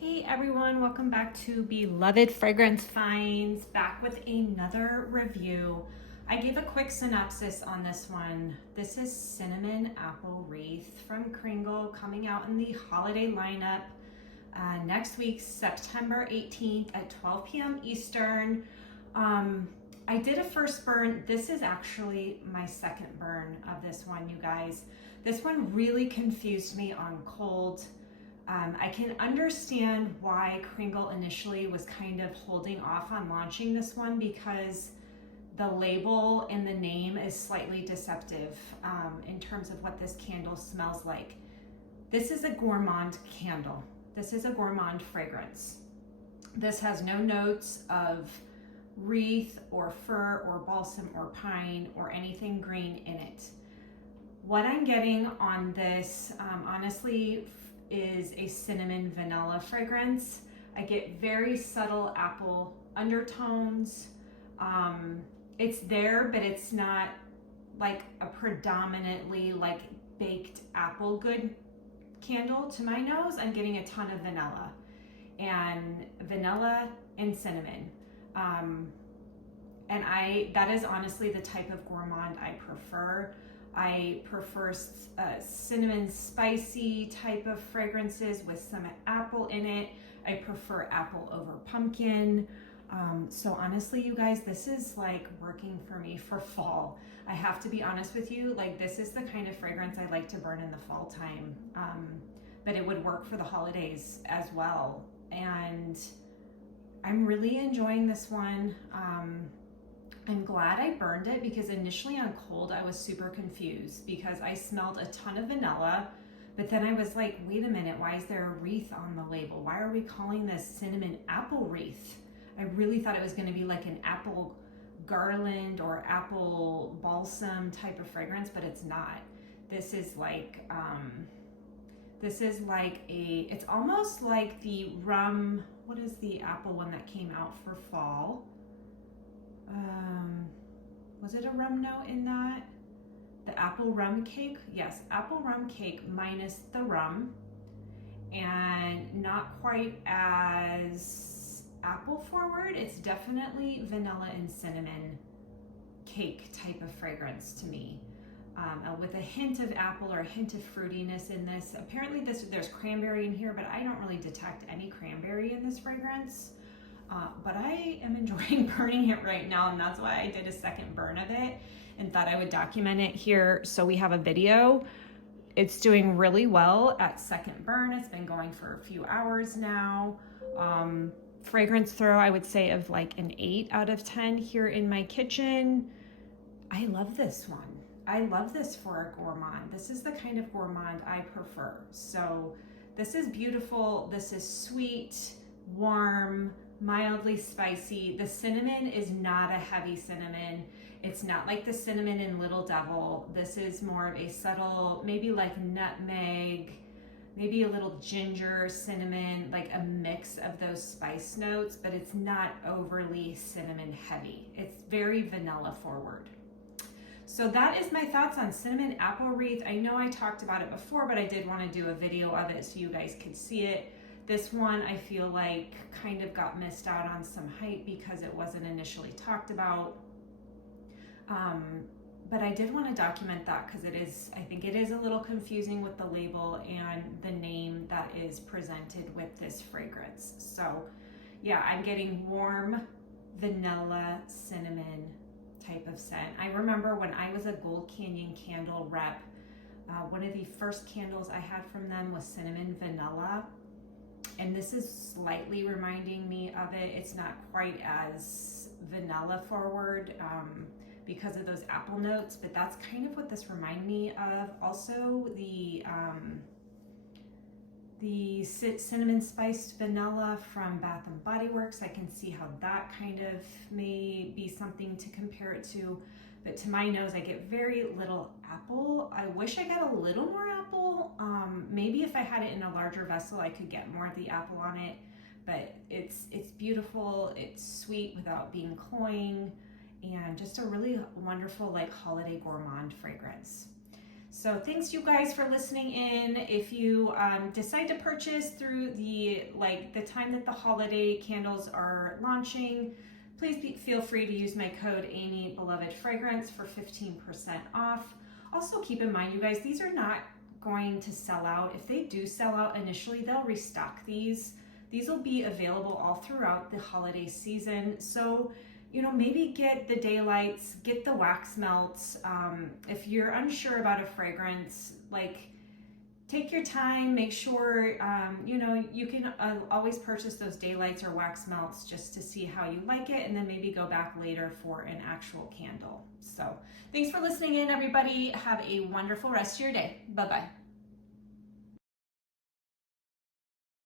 Hey everyone, welcome back to Beloved Fragrance Finds, back with another review. I gave a quick synopsis on this one. This is Cinnamon Apple Wreath from Kringle, coming out in the holiday lineup next week, September 18th at 12 p.m. Eastern. I did a first burn. This is actually my second burn of this one, you guys. This one really confused me on cold. I can understand why Kringle initially was kind of holding off on launching this one because the label and the name is slightly deceptive in terms of what this candle smells like. This is a gourmand candle. This is a gourmand fragrance. This has no notes of wreath or fir or balsam or pine or anything green in it. What I'm getting on this, honestly, is a cinnamon vanilla fragrance. I get very subtle apple undertones. It's there, but it's not like a predominantly like baked apple good candle to my nose. I'm getting a ton of vanilla and cinnamon. And that is honestly the type of gourmand I prefer. I prefer cinnamon spicy type of fragrances with some apple in it. I prefer apple over pumpkin. So honestly, you guys, this is like working for me for fall. I have to be honest with you, like this is the kind of fragrance I like to burn in the fall time. But it would work for the holidays as well. And I'm really enjoying this one. I'm glad I burned it because initially on cold, I was super confused because I smelled a ton of vanilla, but then I was like, wait a minute, why is there a wreath on the label? Why are we calling this cinnamon apple wreath? I really thought it was gonna be like an apple garland or apple balsam type of fragrance, but it's not. This is like, it's almost like the rum, what is the apple one that came out for fall? Was it a rum note in that? The apple rum cake? Yes, apple rum cake minus the rum, and not quite as apple forward. It's definitely vanilla and cinnamon cake type of fragrance to me, with a hint of apple or a hint of fruitiness in this. Apparently there's cranberry in here, but I don't really detect any cranberry in this fragrance. But I am enjoying burning it right now, and that's why I did a second burn of it and thought I would document it here so we have a video. It's doing really well at second burn. It's been going for a few hours now. Fragrance throw, I would say, of like an 8 out of 10 here in my kitchen. I love this one. I love this for a gourmand. This is the kind of gourmand I prefer. So this is beautiful. This is sweet, warm, mildly spicy. The cinnamon is not a heavy cinnamon. It's not like the cinnamon in Little Devil. This is more of a subtle, maybe like nutmeg, maybe a little ginger, cinnamon, like a mix of those spice notes, but it's not overly cinnamon heavy. It's very vanilla forward. So that is my thoughts on Cinnamon Apple Wreath. I know I talked about it before, but I did want to do a video of it so you guys could see it. This one I feel like kind of got missed out on some hype because it wasn't initially talked about. But I did want to document that because I think it is a little confusing with the label and the name that is presented with this fragrance. So yeah, I'm getting warm vanilla cinnamon type of scent. I remember when I was a Gold Canyon candle rep, one of the first candles I had from them was cinnamon vanilla. And this is slightly reminding me of it. It's not quite as vanilla forward because of those apple notes, but that's kind of what this reminded me of. Also, the cinnamon spiced vanilla from Bath and Body Works. I can see how that kind of may be something to compare it to. But to my nose, I get very little apple. I wish I got a little more apple. Maybe if I had it in a larger vessel, I could get more of the apple on it. But it's beautiful. It's sweet without being cloying, and just a really wonderful like holiday gourmand fragrance. So thanks you guys for listening in. If you decide to purchase through the time that the holiday candles are launching, please feel free to use my code Amy Beloved Fragrance for 15% off. Also keep in mind, you guys, these are not going to sell out. If they do sell out initially, they'll restock these. These will be available all throughout the holiday season. So, you know, maybe get the daylights, get the wax melts. If you're unsure about a fragrance, like, take your time, make sure, you know, you can always purchase those daylights or wax melts just to see how you like it, and then maybe go back later for an actual candle. So thanks for listening in, everybody. Have a wonderful rest of your day. Bye-bye.